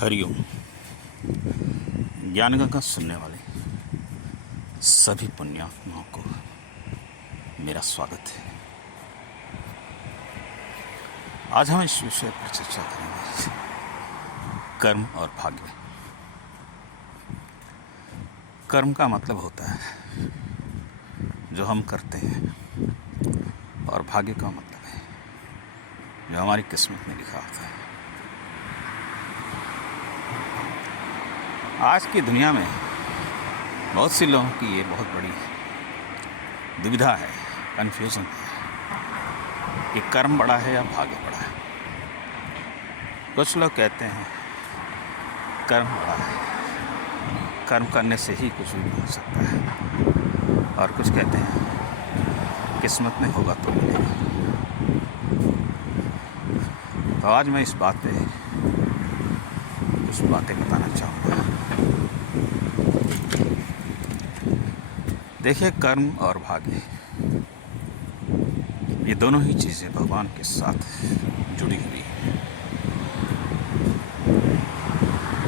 हरिओम। ज्ञान गंगा सुनने वाले सभी पुण्यात्माओं को मेरा स्वागत है। आज हम इस विषय पर चर्चा करेंगे, कर्म और भाग्य। कर्म का मतलब होता है जो हम करते हैं, और भाग्य का मतलब है जो हमारी किस्मत में लिखा होता है। आज की दुनिया में बहुत से लोगों की ये बहुत बड़ी दुविधा है, कन्फ्यूज़न है कि कर्म बड़ा है या भाग्य बड़ा है। कुछ लोग कहते हैं कर्म बड़ा है, कर्म करने से ही कुछ भी हो सकता है, और कुछ कहते हैं किस्मत में होगा तो मिलेगा। तो आज मैं इस बात पे कुछ बातें बताना चाहूँगा। देखिए, कर्म और भाग्य ये दोनों ही चीज़ें भगवान के साथ जुड़ी हुई हैं।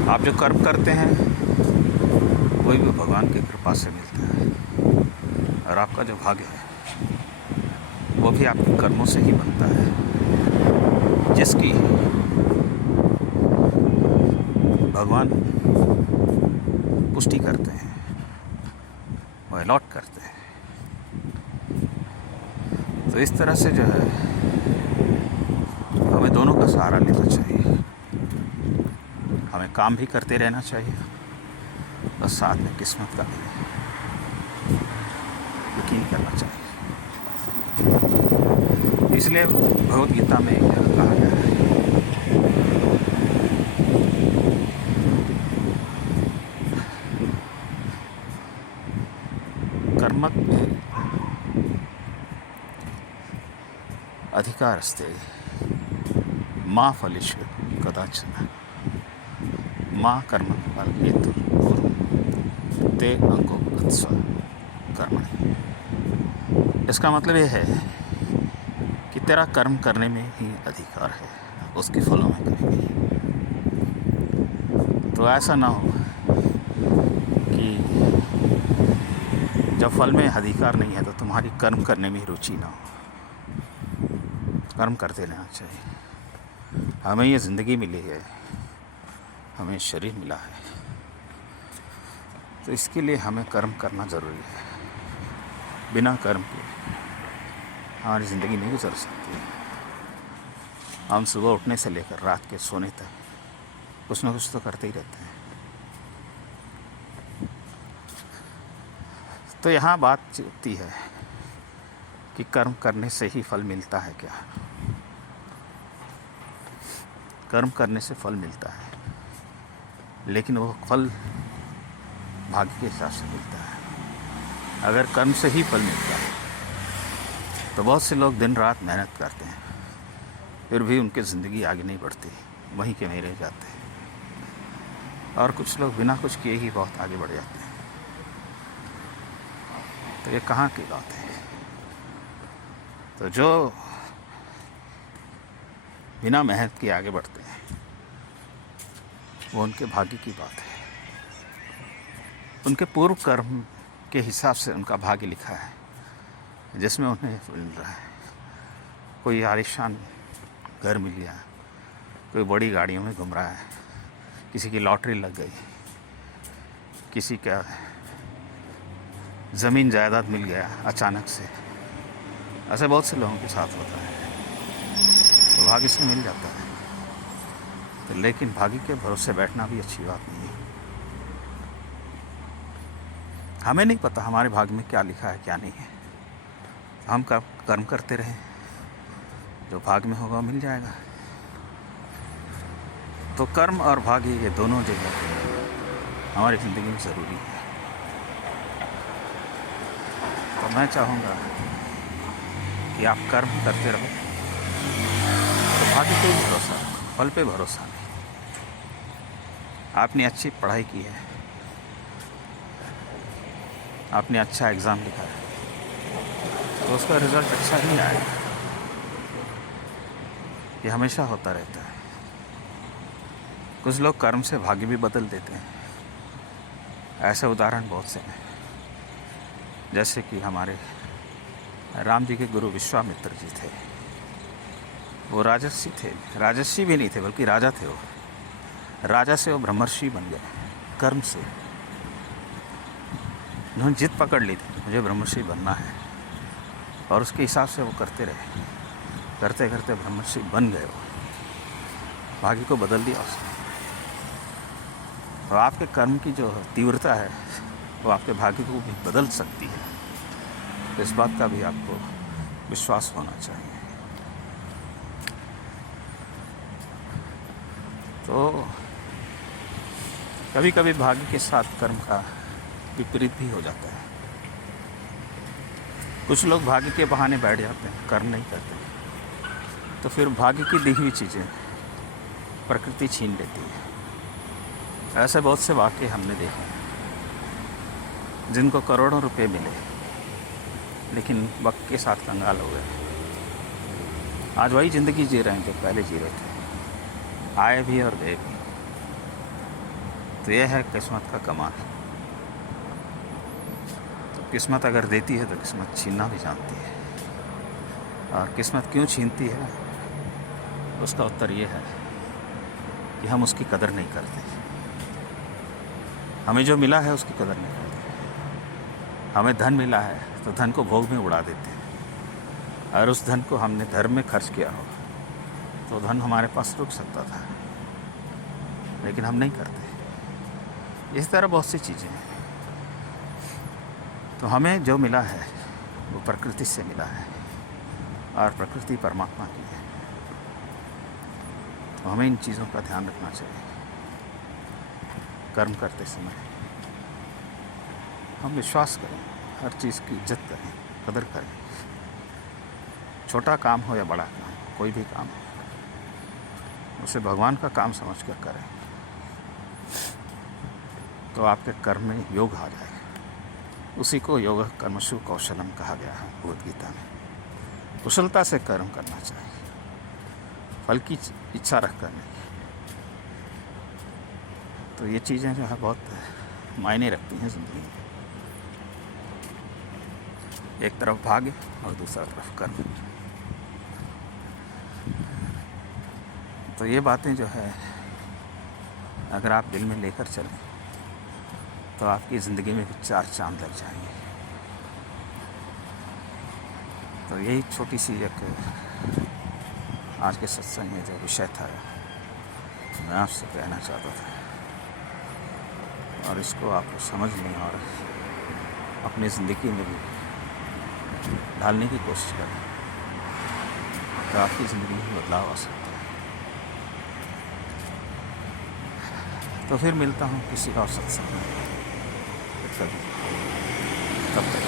आप जो कर्म करते हैं वही भी भगवान की कृपा से मिलता है, और आपका जो भाग्य है वो भी आपके कर्मों से ही बनता है, जिसकी भगवान पुष्टि करते हैं, वो अलॉट करते हैं। तो इस तरह से जो है हमें दोनों का सहारा लेना चाहिए। हमें काम भी करते रहना चाहिए और साथ में किस्मत का भी यकीन करना चाहिए। इसलिए भगवद गीता में कहा गया है, कर्मत अधिकारस्ते मा फलेषु कदाचन माँ कर्म फल हेतु ते अंगो गत्स्व कर्मणि। इसका मतलब ये है कि तेरा कर्म करने में ही अधिकार है, उसके फलों में कभी नहीं। तो ऐसा ना हो कि जब फल में अधिकार नहीं है तो तुम्हारी कर्म करने में रुचि ना हो। कर्म करते रहना चाहिए। हमें ये ज़िंदगी मिली है, हमें शरीर मिला है, तो इसके लिए हमें कर्म करना ज़रूरी है। बिना कर्म के हमारी ज़िंदगी नहीं गुजर सकती। हम सुबह उठने से लेकर रात के सोने तक कुछ ना कुछ तो करते ही रहते हैं। तो यहाँ बात चलती है कि कर्म करने से ही फल मिलता है क्या? कर्म करने से फल मिलता है, लेकिन वो फल भाग्य के हिसाब से मिलता है। अगर कर्म से ही फल मिलता है तो बहुत से लोग दिन रात मेहनत करते हैं, फिर भी उनकी ज़िंदगी आगे नहीं बढ़ती, वहीं के वहीं रह जाते हैं। और कुछ लोग बिना कुछ किए ही बहुत आगे बढ़ जाते हैं। तो ये कहाँ की बात है? तो जो बिना मेहनत के आगे बढ़ते हैं वो उनके भाग्य की बात है। उनके पूर्व कर्म के हिसाब से उनका भाग्य लिखा है, जिसमें उन्हें मिल रहा है। कोई आलीशान घर मिल गया, कोई बड़ी गाड़ियों में घूम रहा है, किसी की लॉटरी लग गई, किसी का ज़मीन जायदाद मिल गया अचानक से। ऐसे बहुत से लोगों के साथ होता है, तो भाग्य से मिल जाता है। तो लेकिन भाग्य के भरोसे बैठना भी अच्छी बात नहीं है। हमें नहीं पता हमारे भाग्य में क्या लिखा है क्या नहीं है। हम कर्म करते रहें, जो भाग्य में होगा मिल जाएगा। तो कर्म और भाग्य ये दोनों जो है हमारी ज़िंदगी में ज़रूरी है। तो मैं चाहूँगा कि आप कर्म करते रहो, तो भाग्य पे भरोसा रखो, फल पे भरोसा नहीं। आपने अच्छी पढ़ाई की है, आपने अच्छा एग्ज़ाम लिखा है, तो उसका रिज़ल्ट अच्छा ही आएगा। ये हमेशा होता रहता है। कुछ लोग कर्म से भाग्य भी बदल देते हैं। ऐसे उदाहरण बहुत से हैं, जैसे कि हमारे राम जी के गुरु विश्वामित्र जी थे। वो राजर्षि थे, राजर्षि भी नहीं थे बल्कि राजा थे। वो राजा से वो ब्रह्मर्षि बन गए कर्म से। उन्होंने जिद पकड़ ली थी, मुझे ब्रह्मर्षि बनना है, और उसके हिसाब से वो करते रहे। करते करते ब्रह्मर्षि बन गए। वो भाग्य को बदल दिया उसने। तो आपके कर्म की जो तीव्रता है वो आपके भाग्य को भी बदल सकती है। तो इस बात का भी आपको विश्वास होना चाहिए। तो कभी कभी भाग्य के साथ कर्म का विपरीत भी हो जाता है। कुछ लोग भाग्य के बहाने बैठ जाते हैं, कर्म नहीं करते, तो फिर भाग्य की दी हुई चीज़ें प्रकृति छीन लेती है। ऐसे बहुत से वाक़ये हमने देखे हैं, जिनको करोड़ों रुपए मिले लेकिन वक्त के साथ कंगाल हो गए। आज वही ज़िंदगी जी रहे हैं जो पहले जी रहे थे, आए भी और गए भी। तो यह है किस्मत का कमाल। तो किस्मत अगर देती है तो किस्मत छीनना भी जानती है। और किस्मत क्यों छीनती है, उसका उत्तर ये है कि हम उसकी कदर नहीं करते। हमें जो मिला है उसकी कदर नहीं करते। हमें धन मिला है तो धन को भोग में उड़ा देते हैं, और उस धन को हमने धर्म में खर्च किया हो तो धन हमारे पास रुक सकता था, लेकिन हम नहीं करते। इस तरह बहुत सी चीज़ें हैं। तो हमें जो मिला है वो प्रकृति से मिला है, और प्रकृति परमात्मा की है। तो हमें इन चीज़ों का ध्यान रखना चाहिए। कर्म करते समय हम विश्वास करें, हर चीज़ की इज्जत करें, कदर करें। छोटा काम हो या बड़ा काम, कोई भी काम हो, उसे भगवान का काम समझ कर करें, तो आपके कर्म में योग आ जाए। उसी को योग कर्मसु कौशलम कहा गया है भगवद गीता में। कुशलता से कर्म करना चाहिए, फल की इच्छा रखकर नहीं। तो ये चीज़ें जो है बहुत मायने रखती हैं ज़िंदगी में। एक तरफ भाग्य और दूसरा तरफ कर्म। तो ये बातें जो है अगर आप दिल में लेकर चलें तो आपकी ज़िंदगी में भी चार चांद लग जाएंगे। तो यही छोटी सी एक आज के सत्संग में जो विषय था मैं आपसे कहना चाहता था, और इसको आप समझ लें और अपनी ज़िंदगी में भी ढालने की कोशिश करें, तो आपकी ज़िंदगी में बदलाव आ सकता है। तो फिर मिलता हूँ किसी और सत्संग में कभी, तब तक